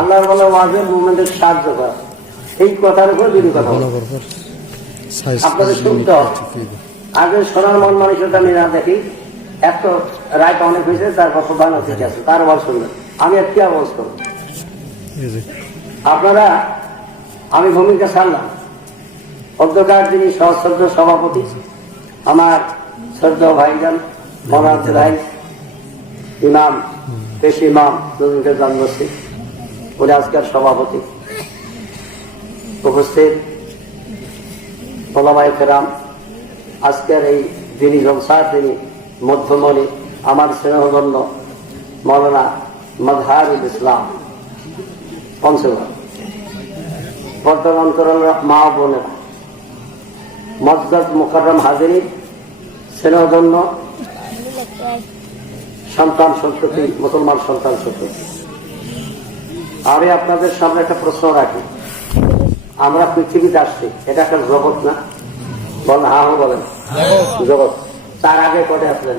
আল্লাহর বলা ওয়াজে মুমিনদের সাহায্য করা, এই কথার উপর যদি কথা আপনাদের শুনতে হবে। আগে সোনার মন মানুষটা আমি না দেখি, এত রায়টা অনেক হয়েছে, তারপর প্রধান অতিথি আছে, তার আবার শুনবেন। আমি আর কি আওয়াজ করবো আপনারা, আমি ভূমিকা ছাড়লাম। অধ্যকার যিনি সহস্র সভাপতি আমার শ্রদ্ধা ভাইজান মরাদ ভাই, ইমাম পেশ ইমাম দুজনকে জানবছি, উনি আজকের সভাপতি। উপস্থিত ওলামায়ে কেরাম, আজকের এই যিনি জলসার যিনি মধ্যমণি, আমার স্নেহধন্য মৌলানা মাজহারুল ইসলাম পঞ্চগড়, পর্দার অন্তরালের মা বোনেরা, মজ্জাদ মুকাররম হাজিরিন, স্নেহধন্য সন্তান সন্ততি, মুসলমান সন্তান সন্ততি, আমি আপনাদের সামনে একটা প্রশ্ন রাখি। আমরা পৃথিবীতে আসছি, এটা একটা জগৎ না? বলেন, হ্যাঁ বলেন, জগৎ। তার আগে কটে আসলেন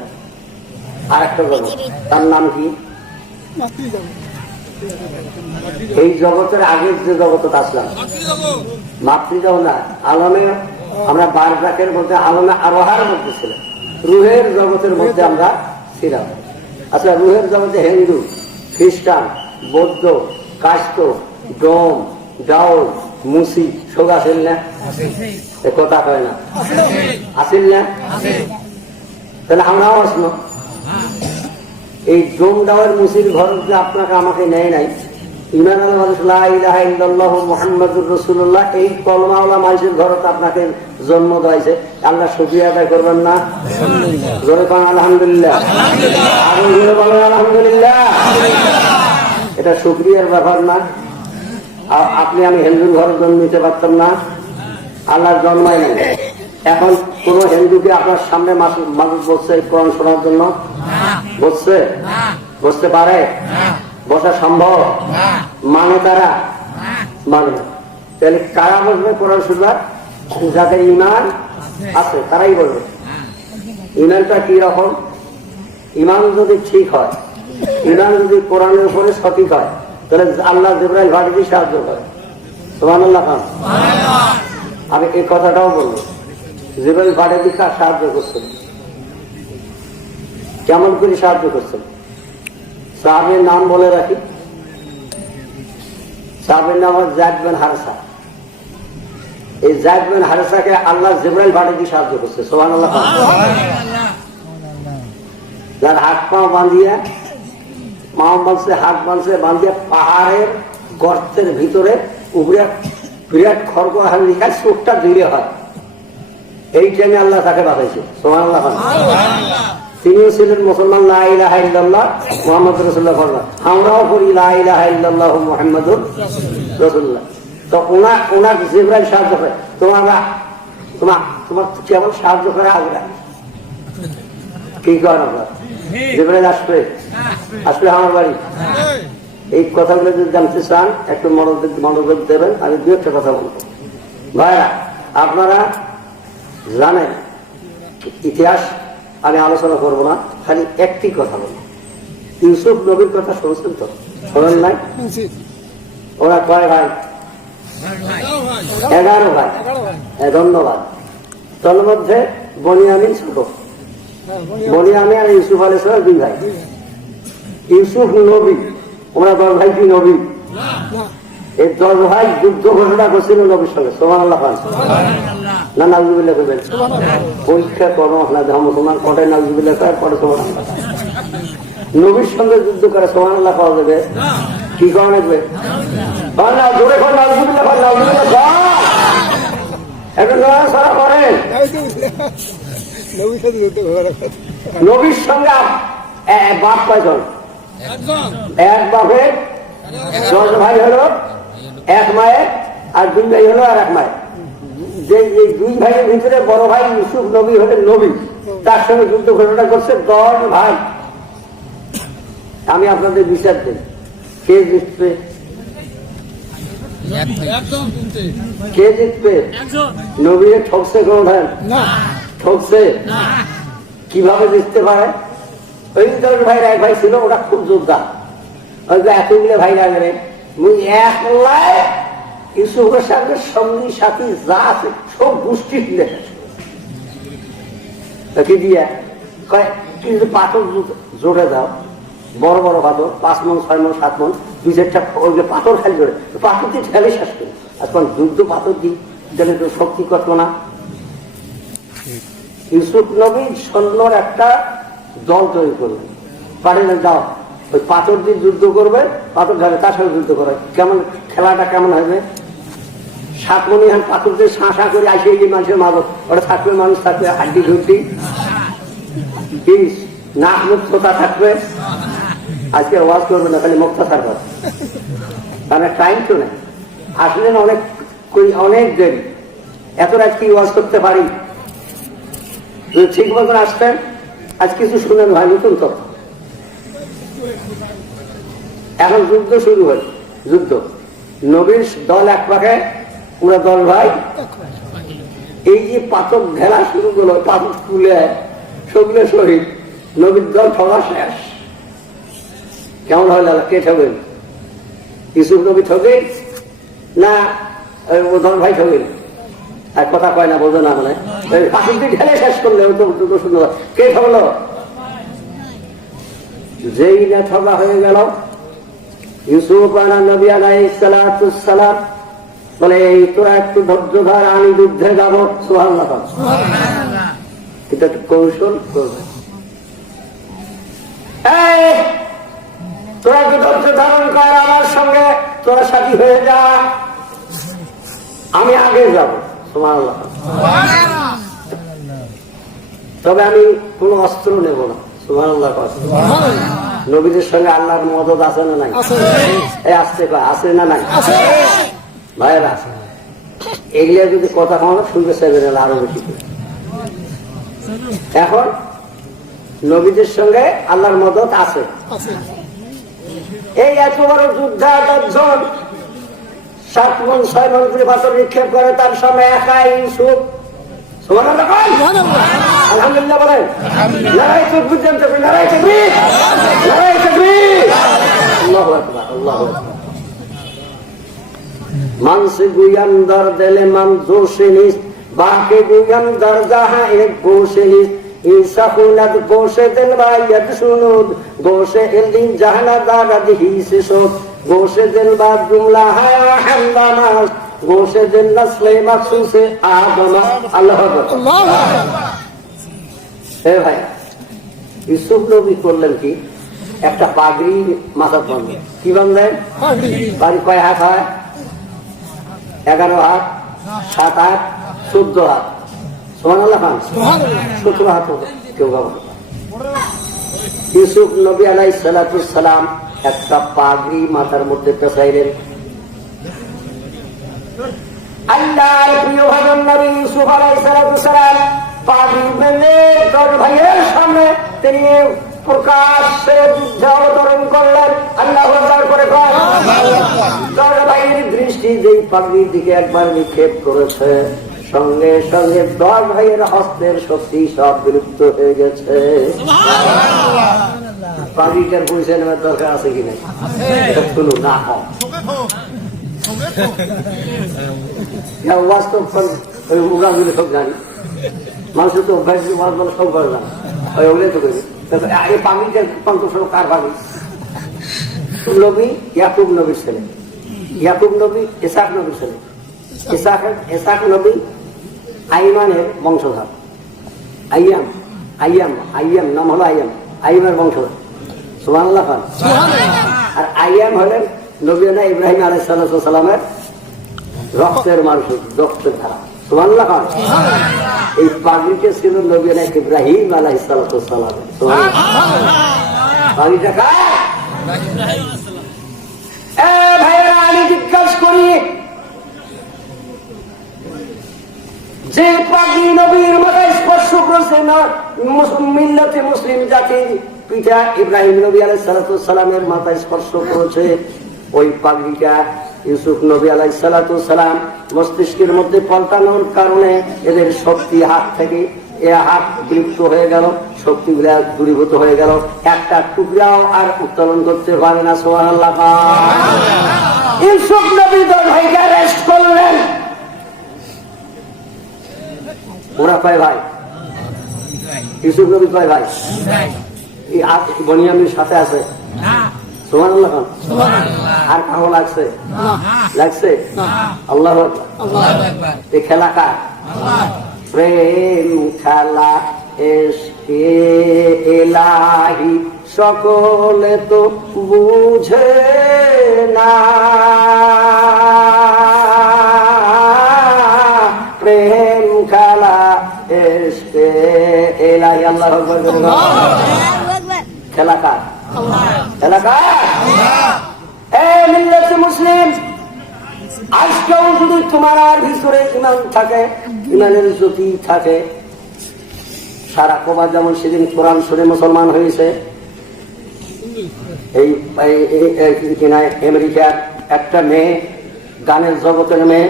আর একটা জগৎ, তার নাম কি? এই জগতের আগের যে জগৎ আসলাম, মাতৃজগৎ না, আলমে, আমরা বারজাকের মধ্যে, আলমে আরোহার মধ্যে ছিলাম, রুহের জগতের মধ্যে আমরা ছিলাম। আচ্ছা, রুহের জগতে হিন্দু, খ্রিস্টান, বৌদ্ধ, কাস্ত, ডোম, ডাউল, মুসি সব আসেন না? এ কথা কয় না, আসেন না? তাহলে আমরাও আসলো। এই ডোম ডাউল মুসির ঘর যে আপনাকে আমাকে নেয় নাই, ইমান মুহাম্মাদুর রাসূলুল্লাহ, এই কলমাওয়ালা মানুষের ঘরতে আপনাকে জন্ম দেওয়াইছে, আল্লাহ শুকরিয়া আদায় করবেন না? জোরে কোন আলহামদুলিল্লাহ, আরো জোরে বলেন আলহামদুলিল্লাহ। এটা শুকরিয়ার ব্যাপার না? আপনি আমি হিন্দুর ঘরে জন্ম নিতে পারতাম না? আল্লাহ জন্মায় নাই। এখন কোন হিন্দুকে আপনার সামনে মানুষ বসছে কোরআন শোনার জন্য? বসছে? বসতে পারে? বসা সম্ভব? মানে তারা? মানে তাহলে কারা বসবে কোরআন শুনবার? যাদের ইমান আছে তারাই বলবে। ইমানটা কি রকম? ইমান যদি ঠিক হয়, ইমান যদি কোরআনের উপরে সঠিক হয়, তাহলে আল্লাহ জিবরাইল পাঠিয়ে সাহায্য করে। সুবহানাল্লাহ খান। আমি এই কথাটাও বলবো, জিবরাইল পাঠিয়ে সাহায্য করছেন। কেমন করে সাহায্য করছেন? সাহাবের নাম বলে রাখি। সাহাবের নাম যায়েদ বিন হারেসা। এই যায়েদ বিন হারেসাকে আল্লাহ জিবরাইল পাঠিয়ে সাহায্য করছে। সুবহানাল্লাহ। যার হাত পাও বাঁধিয়ে, পাও বাঁধছে, হাত বাঁধছে, বাঁধিয়ে পাহাড়ের গর্তের ভিতরে উপরে বিরাট খড়গ লিখা চোখটা দূরে হয়, এই টাইমে আল্লাহ তাকে বাঁধাইছে। সুবহানাল্লাহ। তিনিও ছিলেন মুসলমান, লা ইলাহা ইল্লাল্লাহ মুহাম্মাদুর রাসূলুল্লাহ ফরমান। আমরাও পড়ি লা ইলাহা ইল্লাল্লাহ মুহাম্মাদুর রাসূলুল্লাহ। তো ওনার জিবরাইল সাহায্য করে। তোমার কেবল সাহায্য করে আল্লাহ। কি করেন আপনার? জিবরাইল আসবে, আসবে আমার বাড়ি। এই কথাগুলো যদি জানতে চান একটু মনোযোগ দেবেন। আমি দু একটা কথা বলবো। ভাইরা, আপনারা জানেন ইতিহাস আমি আলোচনা করব না, খালি একটি কথা বলবো। ইউসুফ নবীর কথা শুনছেন তো? শোনেন নাই? ওরা কয় ভাই? 11 ভাই। ধন্যবাদ। তার মধ্যে বনিয়ামিন ছোট। বনিয়ামিন আর ইউসুফ আলাইহিস সালাম 2 ভাই। ইউসুফ নবী, ওরা 10 ভাই কি নবী? এই 10 ভাই যুদ্ধ ঘোষণা করছিল নবীর সঙ্গে। সুবহানাল্লাহ। না নাউজুবিল্লাহ করবেন, পরীক্ষা করো না, মুসলমান কটায় নাউজুবিল্লাহ করে, পরে সুবহানাল্লাহ। নবীর সঙ্গে যুদ্ধ করে সুবহানাল্লাহ পাওয়া যাবে? কি করা লাগবে? জোরে করে নাউজুবিল্লাহ, নাউজুবিল্লাহ এখন সারা করেন। নবীর সঙ্গে বাপ কয়জন? এক বাপের 10 ভাই হলো, 1 মায়ের, আর 2 ভাই হলো আর 1 মায়ের। যে 2 ভাইয়ের ভিতরে বড় ভাই ইউসুফ নবী হলেন নবী, তার সঙ্গে যুদ্ধ ঘোষণা করছে 10 ভাই। আমি আপনাদের বিচার দিই, কে জিতবে? কে জিতবে? নবী ঠকছে কোন ভাই? ঠকছে। কিভাবে জিততে পারে? ওই ভাইরা এক ভাই ছিল, ওরা খুব যোদ্ধা। ওই যে এতগুলো ভাইরা গেলে মুই একলাই ইউসুফের সঙ্গে সঙ্গী সাথী যা আছে সব গোষ্ঠী দিলে কি দিয়া কয় কিছু পাথর জোড়ে দাও, বড় বড় পাথর, 5 মণ 6 মণ 7 মণ, 2-4টা ওইগুলো পাথর খালি জোড়ে, পাথর দিয়ে ঠেলে শেষ করে। এখন যুদ্ধ পাথর দিই তাহলে তো শক্তি করত না। ইউসুফ নবী সৈন্যর একটা দল তৈরি করলেন, পাঠিয়ে যাও ওই পাথর দিয়ে যুদ্ধ করবে, পাথর ঢালে তার সঙ্গে যুদ্ধ করে। কেমন খেলাটা কেমন হবে? 7 মণ পাথর দিয়ে শাঁ করে আসিয়ে গিয়ে মানুষের মাদক, ওটা থাকবে, মানুষ থাকবে হাড্ডি ঢুড্ডি, নাক মুখ কোথা থাকবে। আজকে ওয়াজ করবে না, খালি মুক্তা থাকবে, মানে টাইম তো নেই। আসলেন অনেক অনেক দেরি, এত রাত কি ওয়াজ করতে পারি? ঠিক মতন আসতেন। আজ কিছু শুনেন ভাই, নতুন তথ্য। এখন যুদ্ধ শুরু হয়, যুদ্ধ নবীর দল এক পাখে, পুরো দল ভাই। এই যে পাথর ঢেলা শুরু করলো, পাথর তুলে সবগুলো শহীদ, নবীর দল ঠগা শেষ। কেমন হয় দাদা? কে ঠগেন? ইউসুফ নবী ঠগে না ও দল ভাই ঠগেন? আর কথা কয় না, বোঝো না, মানে পাথর দিয়ে ঢেলে শেষ করলে তো সুন্দর। কে ঠগলো? যেই না ঠগা হয়ে গেল ইউসুফ নবী আলাইহিস সালাম বলে, এই তোরা একটু ধৈর্য ধর, আমি যুদ্ধে যাবো। সুবহানাল্লাহ। এটা একটু কৌশল করবে, তোরা একটু ধৈর্য ধারণ কর, আমার সঙ্গে তোরা সাথী হয়ে যা, আমি আগে যাবো। সুবহানাল্লাহ। তবে আমি কোন অস্ত্র নেব না। সুবহানাল্লাহ। নবীদের সঙ্গে আল্লাহর মদদ আছে না নাই? এই আসছে আছে না নাই? ভাইয়েরা, এগুলা যদি কথা কম শুনতে চাইবেন আরো বেশি। এখন নবীদের সঙ্গে আল্লাহর মদদ আছে। এই এত বড় যুদ্ধ 10 জন 7 মণ 6 মণ করে পাথর নিক্ষেপ করে, তার সামনে একা ইউসুফ। আলহামদুলিল্লাহ বলেন। লড়াই তাকবীর জানতে হবে, লড়াই তাকবীর, লড়াই তাকবীর। আল্লাহু আকবার, আল্লাহু আকবার। मन से गुयंदर दिले मन जोशे निस बाके गुयंदर जहां एक गोशे निस ईसा खुनत गोशे दिल बायत सुनुद गोशे इल्दिन जहाना दारद ही से सोत गोशे दिल बाद जुमला है हमदानास गोशे दिल नस्ले मखसूस आदम। अल्लाह अकबर। ए भाई, ইউসুফ নবী করলেন কি? একটা পাগড়ি মাথা বাঁধলেন। কি বাঁধলেন? পাগড়ি। কয় হাত হয়? 11 হাত, 7 হাত, 14 হাত। সুবহানাল্লাহ। 17 হাত হবে কেউ গাবো। ইউসুফ নবী আলাইহিস সালাম একটা পাগড়ি মাথার মধ্যে পেঁচাইলেন। আল্লাহর প্রিয় ভাজন নবী ইউসুফ আলাইহিস সালাম পাগড়ি মেলে 10 ভাইয়ের সামনে তিনি প্রকাশ্যে যুদ্ধ অবতরণ করলেন। আল্লাহু আকবার করে কয়। 10 ভাইয়ের দৃষ্টি যেই পাগড়ির দিকে একবার নিক্ষেপ করেছে, সঙ্গে সঙ্গে 10 ভাইয়ের হস্তের শক্তি সব বিলুপ্ত হয়ে গেছে। পাগড়িটার পরিচয় নেওয়ার দরকার আছে কি নাই? শুনুন না, বাস্তব ওগুলো সব জানি, মানুষের তো অভ্যাস সব করে জানে, ওগুলো তো করি। এই পাগড়িটা পঞ্চশো কার পাগড়ি? নবী ইয়াকুব নবীর ছেলে, ইয়াকুব নবী ইসাক নবীর ছেলে, ইসাক নবী আইমানের বংশধর। আইয়াম আইয়াম আইয়াম নাম হলো আইয়াম, আইয়ামের বংশধর। সুবহানাল্লাহ। আর আইয়াম হলেন নবীনা ইব্রাহিম আলাইহিস সালামের রক্তের মানুষ, রক্তের ধারা। সুবহানাল্লাহ। এই পাগড়িটা ছিল নবীনা ইব্রাহিম আলাইহিস সালাম। পাগড়িটা কার? ভাইয়েরা, আমি জিজ্ঞাসা করি, যে পাগড়ি নবীর মাথায় স্পর্শ করেছে না মিল্লাতে মুসলিম জাতির পিতা ইব্রাহিম নবী আলাইহিস সালামের মাথায় স্পর্শ করেছে, ওই পাগড়িটা ইউসুফ নবী আলাইহিস সালাম মস্তিষ্কের মধ্যে পল্টানোর কারণে এদের শক্তি হাত থেকে হাত বিলুপ্ত হয়ে গেল, শক্তিগুলা দূরীভূত হয়ে গেল, একটা টুকরাও আর উত্তোলন করতে পারে না। সুবহানাল্লাহ। ইউসুফ নবী তার ভাইকে অ্যারেস্ট করলেন। ওরা কয় ভাই? ইউসুফ নবী কয় ভাই? বনিয়ামির সাথে আছে। সুবহানাল্লাহ। আর কাহো লাগছে? লাগছে? আল্লাহু আকবার। এই খেলা কার? প্রেম খেলা এসকে এলাহি সকলে তো বুঝে না, প্রেম খেলা এসকে এলাহি। আল্লাহু আকবার। খেলা কার? খেলা কার? মিল্লাতে মুসলিম, আজকেও যদি তোমার ভিতরে ইমান থাকে, ইমানের জ্যোতি থাকে, সারা কবা যেমন সেদিন কোরআন শুনে মুসলমান হয়েছে, এই আমেরিকার একটা মেয়ে, গানের জগতের মেয়ে,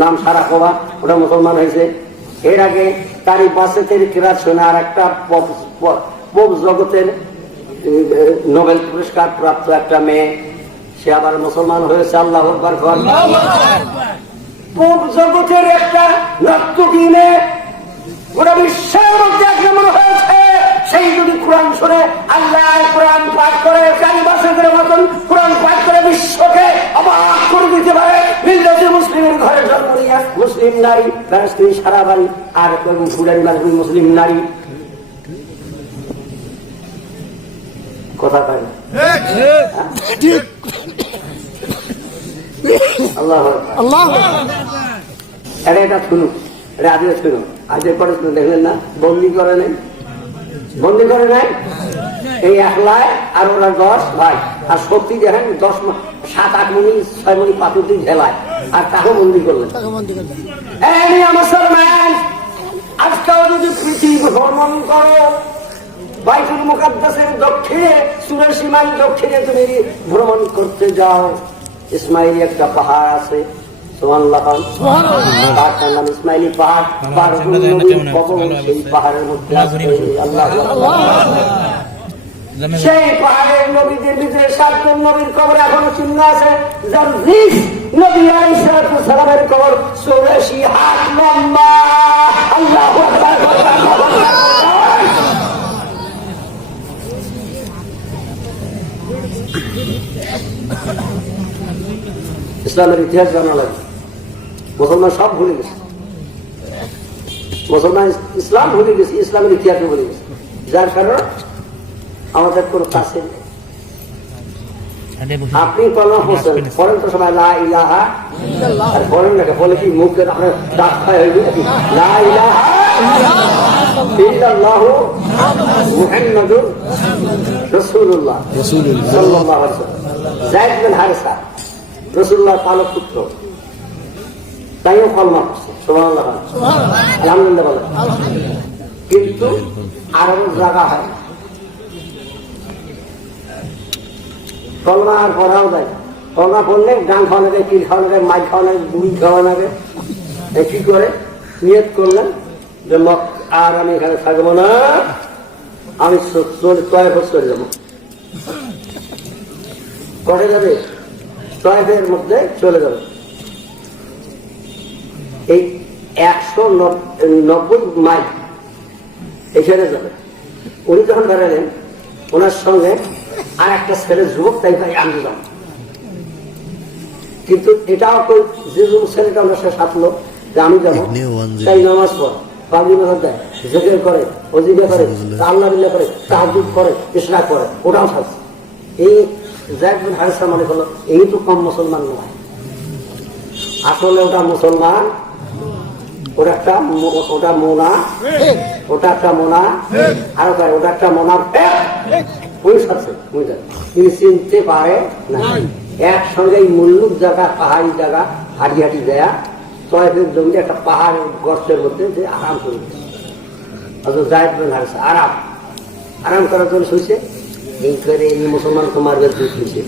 নাম সারা কবা, ওটা মুসলমান হয়েছে। এর আগে তারই বাসেতের কিরাত শুনে আর একটা পপ জগতের নোবেল পুরস্কার প্রাপ্ত একটা মেয়ে, সে আবার মুসলমান হয়েছে। আল্লাহু আকবার। পপ জগতের একটা নর্তকী মেয়ে গোটা বিশ্বের মধ্যে এক নম্বর হয়েছে। সেই যদি কোরআন শুনে, আল্লাহ কোরআন পাঠ করে, চারিবাসের মতন কোরআন পাঠ করে বিশ্বকে অবাক করে দিতে পারে। মিল্লাতে মুসলিমের ঘরে জন্ম নিয়ে মুসলিম নারী, তার স্ত্রী সারা বাড়ি, আর ফুলারি বাড়ি মুসলিম নারী। কথা পাই না? আল্লাহ এটা শুনুন, এটা আজকে শুনুন, আজকের পরে শুনুন। দেখলেন না বন্দি করে নাই? বন্দি করে নাই? এই একলায় আর ওরা 10 ভাই, আর শক্তি দেখেন 7-8 মণি 6 মণি পাথর দিয়ে ঢেলায়, আর তাকে বন্দি করলেন। মুসলমান, আজকাল যদি পৃথিবী ভ্রমণ করো, বাইতুল মুকাদ্দাসের দক্ষিণে 84 মাইল দক্ষিণে তুমি ভ্রমণ করতে যাও, ইসমাইলি একটা পাহাড় আছে। সুবহানাল্লাহ। তার নাম ইসমাইলি পাহাড়। সেই পাহাড়ের মধ্যে সেই পাহাড়ের নবীদের ভিতরে 7 জন নবীর কবর এখনো চিহ্ন আছে। নবী আলাইহিস সালামের কবর 84 হাত লম্বা। আল্লাহু আকবার। ইসলামের ইতিহাস জানা লাগে। মুসলমান সব ভুলে গেছে, মুসলমান ইসলাম ভুলে গেছে, ইসলামের ইতিহাস ভুলে গেছে, যার কারণে আমাদের কোনো কাছে নেই। আপনি কলম হোসেন পড়েন তো সবাই লা ইলাহা আর পড়েন না, বলে কি মুখে আপনার দাঁত খায় হইবে লা ইলাহা ইল্লাল্লাহু মুহাম্মাদুর রাসূলুল্লাহ সাল্লাল্লাহু আলাইহি ওয়াসাল্লাম। যায়েদ বিন হারেসা রাসূলুল্লাহর পালক পুত্র, তাইও কলমা করছে। সুবহানাল্লাহ। আলহামদুলিল্লাহ বলেন। কিন্তু আরবের জায়গা হয় কলমা আর পড়াও যায়। কলমা পড়লে গান খাওয়া লাগে, কিল খাওয়া লাগে, মাইক খাওয়া লাগে, বুড়ি খাওয়া লাগে। কি করে নিয়ত করলেন যে আর আমি এখানে থাকবো না, আমি তয়েফ চলে যাবো। করে যাবে তয়েফের মধ্যে চলে যাবে। এই 190 মাইল এখানে যাবে। উনি যখন বেড়ালেন, ওনার সঙ্গে আর একটা ছেলে যুবক, তাই ভাই আমি যাব। কিন্তু এটাও তো যে যুবক ছেলেটা আমরা সে সাথলো যে আমি যাবো, তাই নামাজ পড়, পাগলি নামাজ দেয়, জিকির করে, ওজিফা করে, আল্লাহ বিল্লাহ করে, তাহাজ্জুদ করে, ইশরাক করে, ওটাও থাকছে। এই যায়েদ বিন হারেসা মনে করলো এই তো কম মুসলমান নয়, আসলে ওটা মুসলমান, ওটা একটা মোনা, ওটা একটা মোনা, আরো ওটা একটা মোনা ওই সাথে তিনি চিনতে পারে না। একসঙ্গে এই মুল্লুক জায়গা, পাহাড়ি জায়গা, হাঁটি হাঁটি দেয়া তয়েফের জমিতে একটা পাহাড় গর্তের মধ্যে যে আরাম করে যায়েদ বিন হারেসা আরাম করার জন্য শুয়েছে। এই করে এই মুসলমান কুমারদের দুধ হয়েছে।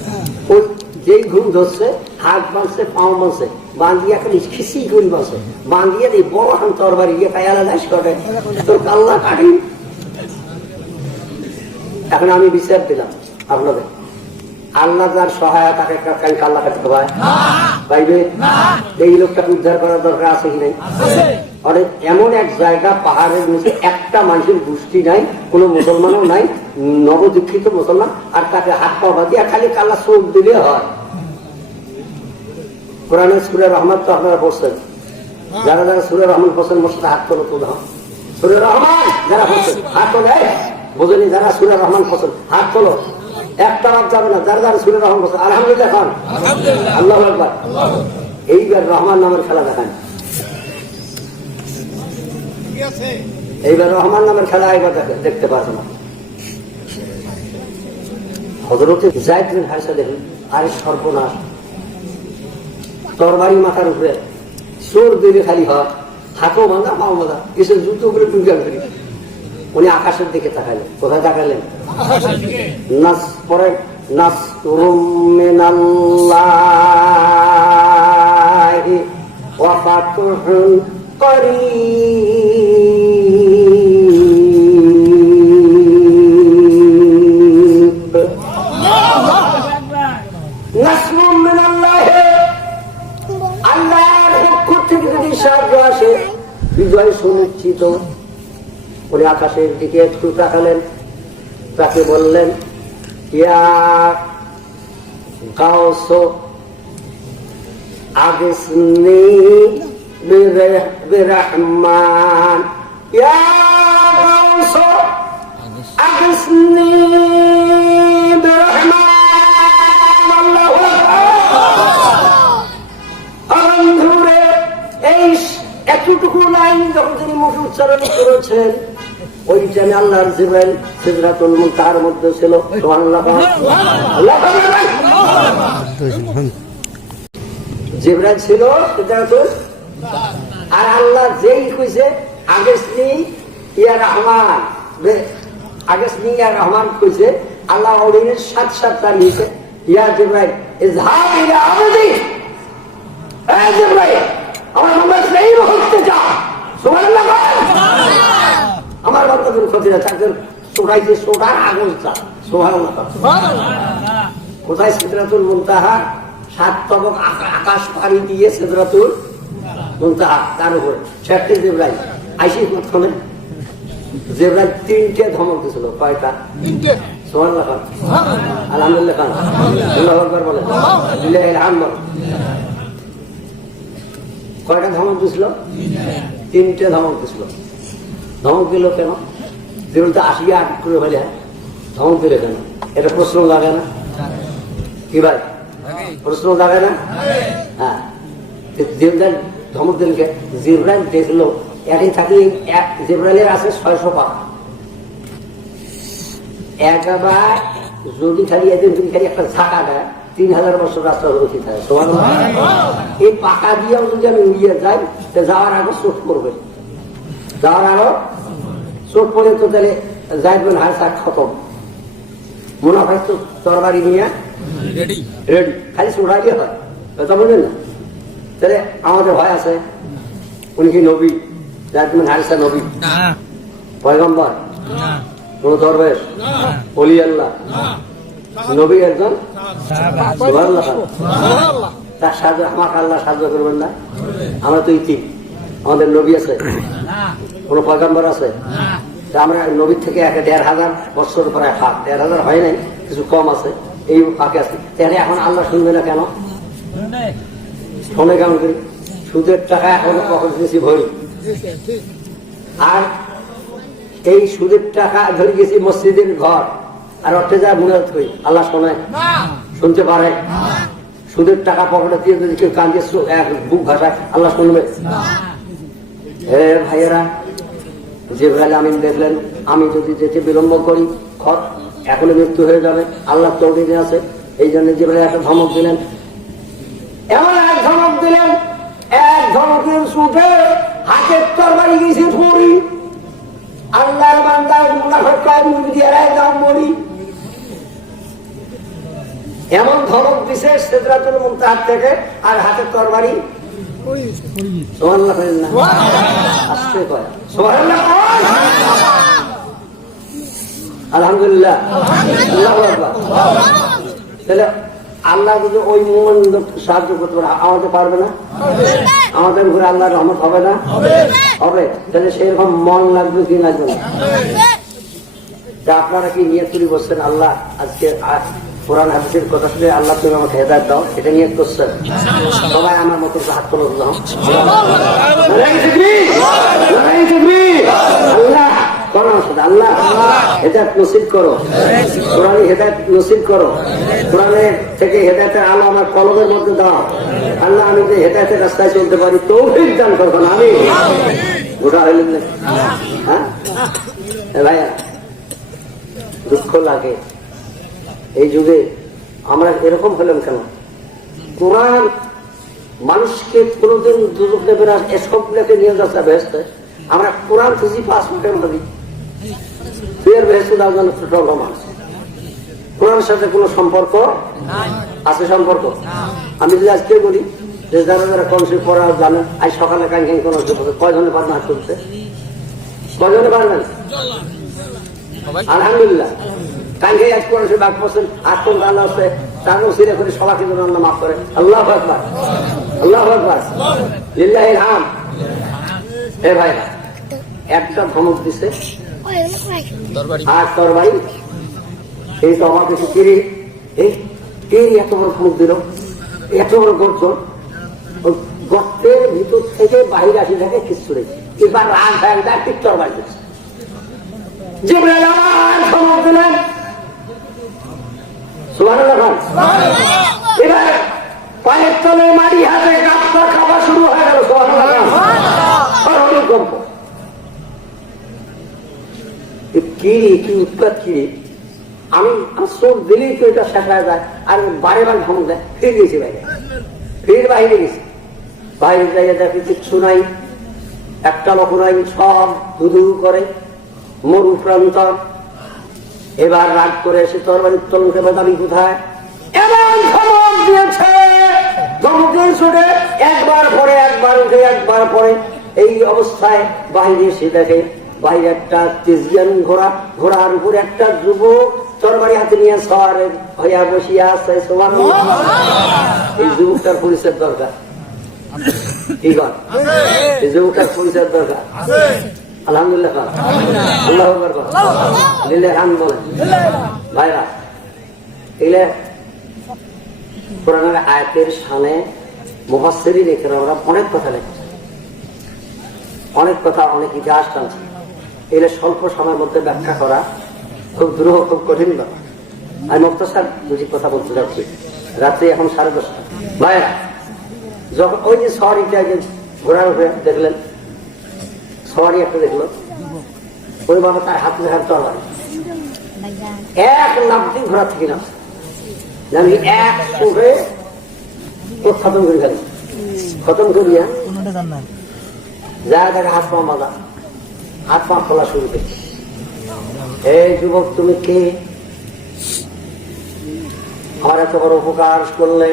ওই যেই ঘুম ধরছে, হাত বাঁধছে, পাও বাঁধছে, বাঁধিয়ে এখন খিসি করি বাঁধছে, বাঁধিয়ে এই বড় হান তরবারি গিয়ে কায়ালা দাস করে তোর কাল্লা কাটি এখন আমি বিচার দিলাম আপনাদের, আল্লাহ যার সহায়তাকে আল্লাহ কাছে পাইবে? এই লোকটাকে উদ্ধার করার দরকার আছে কি নাই? অনেক এমন এক জায়গা পাহাড়ের নিচে একটা মানুষের গোষ্ঠী নাই, কোন মুসলমানও নাই, নবদীক্ষিত মুসলমান, আর তাকে হাত পা বাঁধিয়ে খালি কাল্লা চোখ দিলে হয়। কোরআনের সূরা রহমান তো আপনারা পড়ছেন, যারা যারা সূরা রহমান পড়ছেন মসজিদে হাত তোলো, তুলে সূরা রহমান যারা পড়ছেন হাত তোলে, বোঝেনি? যারা সূরা রহমান পড়ছেন হাত তোলো, একটা বাদ যাবে না। যারা যারা সূরা রহমান পড়ছেন আলহামদুলিল্লাহ খান, আল্লাহু আকবার। এইবার রহমান নামের খেলা দেখান, এইবার রহমান নামের খেলা এবার দেখতে পাচ্ছ না। হযরতে যায়েদ বিন হারিসা দেখুন, আরে সর্বনাশ, তরবারি মাথার উপরে, চোর দিলে খালি হয়, হাতও ভাঙা পাও ভাঙা, এসে জুতো করে টুকিয়া ফেরি। উনি আকাশের দিকে তাকাইলেন। কোথায় তাকাইলেন? নাস পরে নাসরুম মিনাল্লাহি ওয়া ফাতহুন করিব। নাসরুম মিনাল্লাহি, আল্লাহর পক্ষ থেকে যদি সাহায্য আসে, বিজয় সুনিশ্চিত। উনি আকাশের দিকে একটু তাকালেন, তাকে বললেন, ইয়া গাউস আগিসনি বিরহমান, ইয়া গাউস আগিসনি বিরহমান। আল্লাহু আকবার। বন্ধুরে, এই এতটুকু লাইন যখন তিনি মুখ উচ্চারণ করেছেন, ওই টাইমে আল্লাহর জিবরাইল সিদরাতুল মুনতাহার মধ্যে ছিল। সুবহানাল্লাহ। জিবরাইল ছিল সিদরাতুল, আর আল্লাহ যেই কইছে আগেসনি ইয়া রহমান, আগেসনি ইয়া রহমান কইছে, আল্লাহ ওদিনের 7-7টা নিয়েছে, ইয়া জিবরাইল ইযহাব ইলা আরদি, এই জিবরাইল আমার বান্দা সেই মুহূর্তে যা। সুবহানাল্লাহ। আমার বান্দাদের ক্ষতি না থাকবে, সোটাইতে সোটার আগুন চা। সুবহানাল্লাহ। কোথায়? সিদরাতুল মুনতাহা, 7 তবক আকাশ পাড়ি দিয়ে সিদরাতুল মুনতাহা, তার উপরে 6টি জিবরাইল আইসি। প্রথমে জিবরাইল 3টে ধমক দিয়েছিল। কয়টা? 3টে। সুবহানাল্লাহ। আলহামদুলিল্লাহ। আল্লাহু আকবার বলেন, লিল্লাহিল হামদ। কয়টা ধমক দিয়েছিল? 3টে ধমক দিয়েছিল। ধমক দিল কেন? যেগুলো তো আসিয়া আটক করে ফেলে, ধমক দিলে কেন? এটা প্রশ্ন লাগে না কি ভাই? প্রশ্ন লাগে না? হ্যাঁ, ধমক দিল কে? জিবরাইল দেখলো একই থাকি, জিবরাইলের আছে 600 পা। একবার যদি খালি একদিন তুমি খালি একটা ঝাঁকা দেয়, 3000 বছর রাস্তা রক্ষিত হয়। এই পাকা দিয়েও যদি আমি উড়িয়ে যাই, যাওয়ার আগে চোট করবে, যাওয়ার আগে চোট পড়ে তো তাহলে যায়েদ বিন হারিসা খতম। মুনাফিক তো তরবারি নিয়ে রেডি, খালি চোটাইলে হয়, কথা বললেন না? তাহলে আমাদের ভয় আছে। উনি কি নবী? যায়েদ বিন হারিসা নবী, পয়গম্বর, কোন দরবেশ, ওলি আল্লাহ? নবী একজন। সুবহানাল্লাহ। তার সাহায্য আমাকে আল্লাহ সাহায্য করবেন না? আমরা তো ইতি, আমাদের নবী আছে, কোন পয়গম্বর আছে? আমরা নবীর থেকে 1500 বছর পরে হাত, 1500 হয় নাই, কিছু কম আছে, এই ফাঁকে আছে। তাহলে এখন আল্লাহ শুনবে না কেন? শোনে কেমন করি? সুদের টাকা এখন কখন গেছি ভরি, আর এই সুদের টাকা ধরে গেছি মসজিদের ঘর, আর অর্থে যা মনে হচ্ছে আল্লাহ শোনে, শুনতে পারে? সুদের টাকা পকেটে দিয়ে যদি কেউ কান দিয়ে বুক ভাষায়, আল্লাহ শুনবে? হে ভাইয়েরা, জিবরাইল আমিন দেখলেন আমি যদি যেতে বিলম্ব করি এখনই মৃত্যু হয়ে যাবে, আল্লাহ তৌফিক আছে। এই জন্য জিবরাইল একটা ধমক দিলেন, এমন এক ধমক দিলেন, এক ধমকের সুখে হাতের তরবারি গেছে পড়ি, আল্লাহর বান্দা মুনাফিক কয় মুখ দিয়ে একদম মরি। এমন ধমক দিছে সিদরাতুল মুনতাহা থেকে, আর হাতের তরবারি। সুবহানাল্লাহ। আস্তে কয় সুবহানাল্লাহ। আলহামদুলিল্লাহ। আল্লাহু আকবার। তাহলে আল্লাহ যদি ওই মুমিন সাহায্য করতে পারে, আমাদের পারবে না? আমাদের উপরে আল্লাহর রহমত হবে না? হবে। তাহলে সেরকম মন লাগবে কি লাগবে না? আপনারা কি নিয়ত করে বসছেন, আল্লাহ আজকে কোরআন হাদিসের কথা শুনে আল্লাহ তুমি আমাকে হেদায়েত দাও, এটা নিয়ত করছেন? সবাই আমার মতো হাত তুলে দিলাম। আল্লাহ আল্লাহ হেদায়েত নসিব করো, কোরআনে হেদায়েত নসিব করো, কোরআনের থেকে হেদায়েতের আলো আমার কলমের মধ্যে দাও। আল্লাহ আমি যে হেদায়েতের রাস্তায় চলতে পারি তৌফিক দান করবেন। আমি গোটা হইলেন না? হ্যাঁ ভাইয়া, দুঃখ লাগে এই যুগে আমরা এরকম হলাম কেন? কোরআন মানুষকে কোনোদিন দুর্যোগ নেবে না, এসবগুলোকে নিয়ে যাচ্ছে বেহেশতে। আমরা কোরআন খুঁজি 5 মিনিটের মধ্যে ফের বেহেশতে দেওয়ার জন্য মানুষ। কোরআনের সাথে কোনো সম্পর্ক আছে? সম্পর্ক আমি যদি আজকে বলি যে যারা যারা কনসিভ পড়া জানেন, আজ সকালে কাঙ্ক্ষী কোন কয়জনে পারবেন হাত তুলতে? কয়জনে পারবেন? আলহামদুলিল্লাহ। কাঙ্ক্ষী আজ করেছে বাক পড়ছেন, হাত তুলতে আল্লাহ আছে, তারও সিরে করে সবাইকে যেন আল্লাহ মাফ করে। আল্লাহু আকবার, আল্লাহু আকবার, লিল্লাহিল হামদ। এ ভাইরা, একটা ধমক দিছে আর তরবারি, এই তো আমার কাছে কিরি, এই এত বড় ধমক দিল, এত বড় গর্জন, গর্তের ভিতর থেকে বাহির আসি থাকে কিছু নেই। এবার রাগ হয়ে যায়, ঠিক তরবারি দিচ্ছে। জিবরাইল আবার ধমক দিলেন, সুবহানাল্লাহ। এবার পায়ের তলে মাটি হাতে গাছটা খাওয়া শুরু হয়ে গেল। ভূমিকম্প, কি উৎপাত, কি আমি চোখ দিলেই তো এটা শেষ হয়ে যায়। আর বারে বার ধমক দেয়, ফির গেছি বাইরে, ফির বাইরে গেছি। বাইরে যাইয়া দেখি কিচ্ছু নাই, একটা লোক নাই, সব ধুধু করে মরু প্রান্তর। এবার রাগ করে এসে তরবারি উত্তোলন করে দাবি কোথায়? এমন ধমক দিয়েছে, ধমকের ছুটে একবার পরে একবার উঠে একবার পরে। এই অবস্থায় বাহিরে এসে দেখে বাইরে একটা তেজিয়ান ঘোড়া, ঘোড়ার উপর একটা যুবক তরবারি হাতে নিয়ে সওয়ার হইয়া বসিয়া আছে। এই যুবকটার পরিচয় দরকার, কি কর? এই যুবকটার পরিচয় দরকার। আলহামদুলিল্লাহ, আল্লাহু আকবার, লিল্লাহিল হামদ বলেন। ভাইরা, এগুলা কোরআনের আয়াতের শানে মুফাসসিরিন ইকরামরা অনেক কথা লেখেছে, অনেক কথা, অনেক ইতিহাস টানছে। এগুলো স্বল্প সময়ের মধ্যে ব্যাখ্যা করা খুব দুরূহ, খুব কঠিন ব্যাপার। আমি মুক্তাসার দুটি কথা বলতে যাচ্ছি। রাত্রি এখন 10:30। ভাইরা, যখন ওই যে সওয়ারিটা ঘোড়ার উপরে দেখলেন, সওয়ারি একটা দেখলো, ওই বাবা তার হাতে হাত তরবারি, এক লাফ দিয়ে ঘোড়া থেকে নামছে, জানি এক চোখে খতম করে গেল। খতম করিয়া যা দেখা হাত পা মাজা, হাত পা খোলা শুরু করে। এই যুবক, তুমি কে? আমার এত বড় উপকার করলে,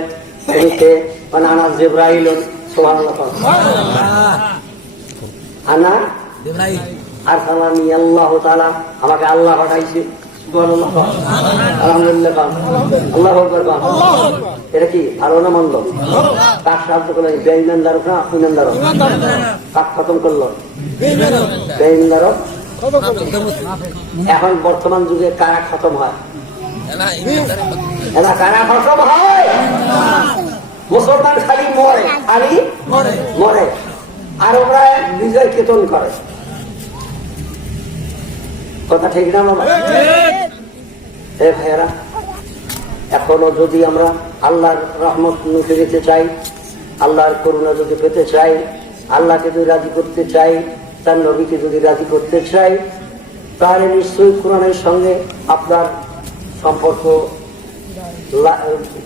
তুমি কে? মানে আনা জিবরাইল। সুবহানাল্লাহ। আনা আরসালানি আল্লাহু তাআলা, আমাকে আল্লাহ পাঠাইছে। সুবহানাল্লাহ, আলহামদুলিল্লাহ, আল্লাহু আকবার। এটা কি ভালো না মন্দ? কার সাহায্য করলো? বেঈমানদার না ইমানদার? কাক খতম করলো? বেঈমানদার। এখন বর্তমান যুগে কারা খতম হয়? কারা খতম হয়? মুসলমান খালি মরে, খালি মরে, আর ওরা বিজয় কেতন করে। কথা ঠিক না বাবা? এ ভাইয়েরা, এখনো যদি আমরা আল্লাহর রহমত মুখে যেতে চাই, আল্লাহর করুণা যদি পেতে চাই, আল্লাহকে যদি রাজি করতে চাই, তার নবীকে যদি রাজি করতে চাই, তাহলে নিশ্চয়ই কোরআনের সঙ্গে আপনার সম্পর্ক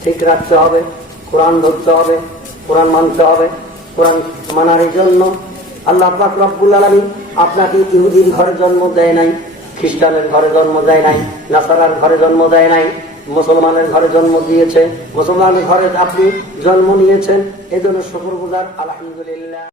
ঠিক রাখতে হবে, কোরআন ধরতে হবে, কোরআন মানতে হবে। কোরআন মানার জন্য আল্লাহ পাক রব্বুল আলামিন আপনাকে ইহুদির ঘরে জন্ম দেয় নাই, খ্রিস্টানের ঘরে জন্ম দেয় নাই, নাসারার ঘরে জন্ম দেয় নাই, মুসলমানের ঘরে জন্ম দিয়েছে। মুসলমানের ঘরে আপনি জন্ম নিয়েছেন, এই জন্য শুকর গুজার আলহামদুলিল্লাহ।